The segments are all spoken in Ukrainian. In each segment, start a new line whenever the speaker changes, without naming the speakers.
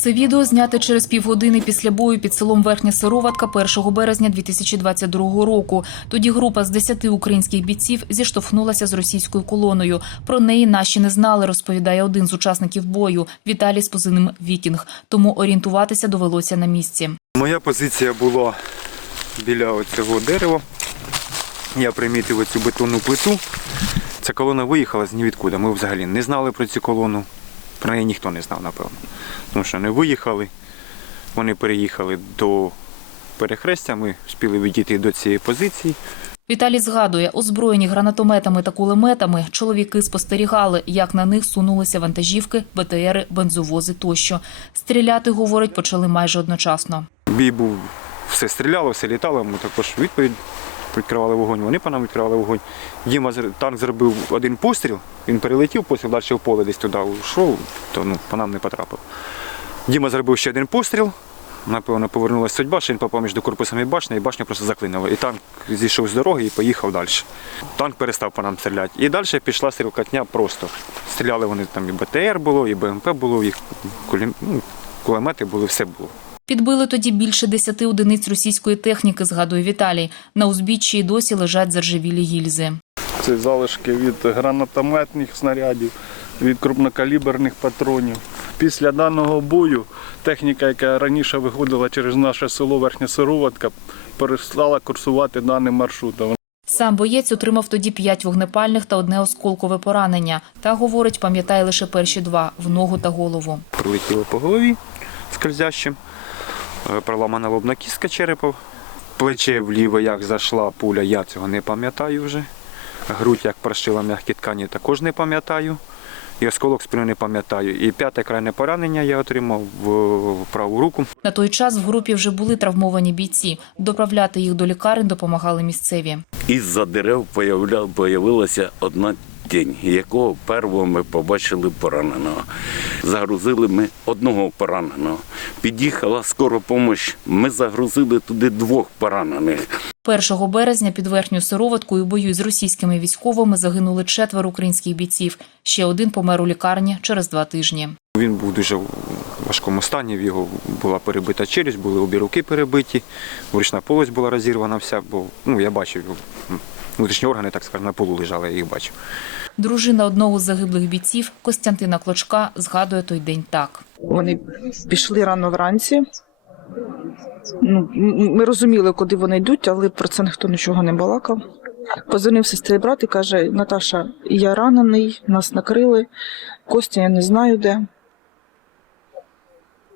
Це відео зняте через півгодини після бою під селом Верхня Сироватка 1 березня 2022 року. Тоді група з 10 українських бійців зіштовхнулася з російською колоною. Про неї наші не знали, розповідає один з учасників бою Віталій з позивним Вікінг. Тому орієнтуватися довелося на місці.
Моя позиція була біля цього дерева. Я примітив оцю бетонну плиту. Ця колона виїхала з нівідкуди. Ми взагалі не знали про цю колону. Про неї ніхто не знав, напевно. Тому що вони виїхали, вони переїхали до перехрестя, ми встигли відійти до цієї позиції.
Віталій згадує, озброєні гранатометами та кулеметами чоловіки спостерігали, як на них сунулися вантажівки, БТРи, бензовози тощо. Стріляти, говорить, почали майже одночасно.
Бій був, все стріляло, все літало. Ми також відповідь відкривали вогонь. Вони по нам відкривали вогонь. Діма танк зробив один постріл, він перелетів, постріл далі в поле десь туди йшов, то ну, по нам не потрапив. Діма зробив ще один постріл. Напевно, повернулася судьба, що він попав між корпусами башні, і башня просто заклинила. І танк зійшов з дороги і поїхав далі. Танк перестав по нам стріляти. І далі пішла стрілкатня просто. Стріляли вони там і БТР було, і БМП було, кулі- ну, кулемети були, все було.
Підбили тоді більше десяти одиниць російської техніки, згадує Віталій. На узбіччі й досі лежать заржавілі гільзи.
Це залишки від гранатометних снарядів, від крупнокаліберних патронів. Після даного бою техніка, яка раніше виходила через наше село Верхня Сироватка, перестала курсувати даним маршрутом.
Сам боєць отримав тоді п'ять вогнепальних та одне осколкове поранення. Та, говорить, пам'ятає лише перші два – в ногу та голову.
прилетіло по голові скользящим, проламана лобна кістка черепа, плече вліво як зайшла пуля, я цього не пам'ятаю вже. Грудь як прошила м'які ткані, також не пам'ятаю. І осколок спини не пам'ятаю. І п'яте крайне поранення я отримав в в праву руку.
На той час в групі вже були травмовані бійці. Доправляти їх до лікарень допомагали місцеві.
Із-за дерев появля- появилася одна тінь, якого першого ми побачили пораненого. Загрузили ми одного пораненого. Під'їхала скора допомога. Ми загрузили туди двох поранених.
1 березня під верхню сироваткою у бою з російськими військовими загинули четверо українських бійців. Ще один помер у лікарні через два тижні.
Він був дуже в важкому стані, в його була перебита челюсть, були обі руки перебиті, ручна полость була розірвана вся, бо ну, я бачив, м, внутрішні органи, так скажемо, на полу лежали, я їх бачив.
Дружина одного з загиблих бійців Костянтина Клочка згадує той день так.
Вони пішли рано вранці. Ну, ми розуміли, куди вони йдуть, але про це ніхто нічого не балакав. Позвонив сестрі брат і каже: Наташа, я ранений, нас накрили. Костя, я не знаю де.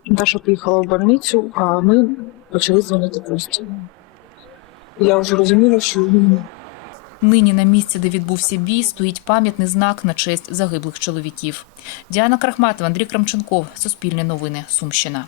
Наташа поїхала в больницю, а ми почали дзвонити Кості. Я вже розуміла, що він
Нині на місці, де відбувся бій, стоїть пам'ятний знак на честь загиблих чоловіків. Діана Крахматова, Андрій Крамченков, Суспільне новини, Сумщина.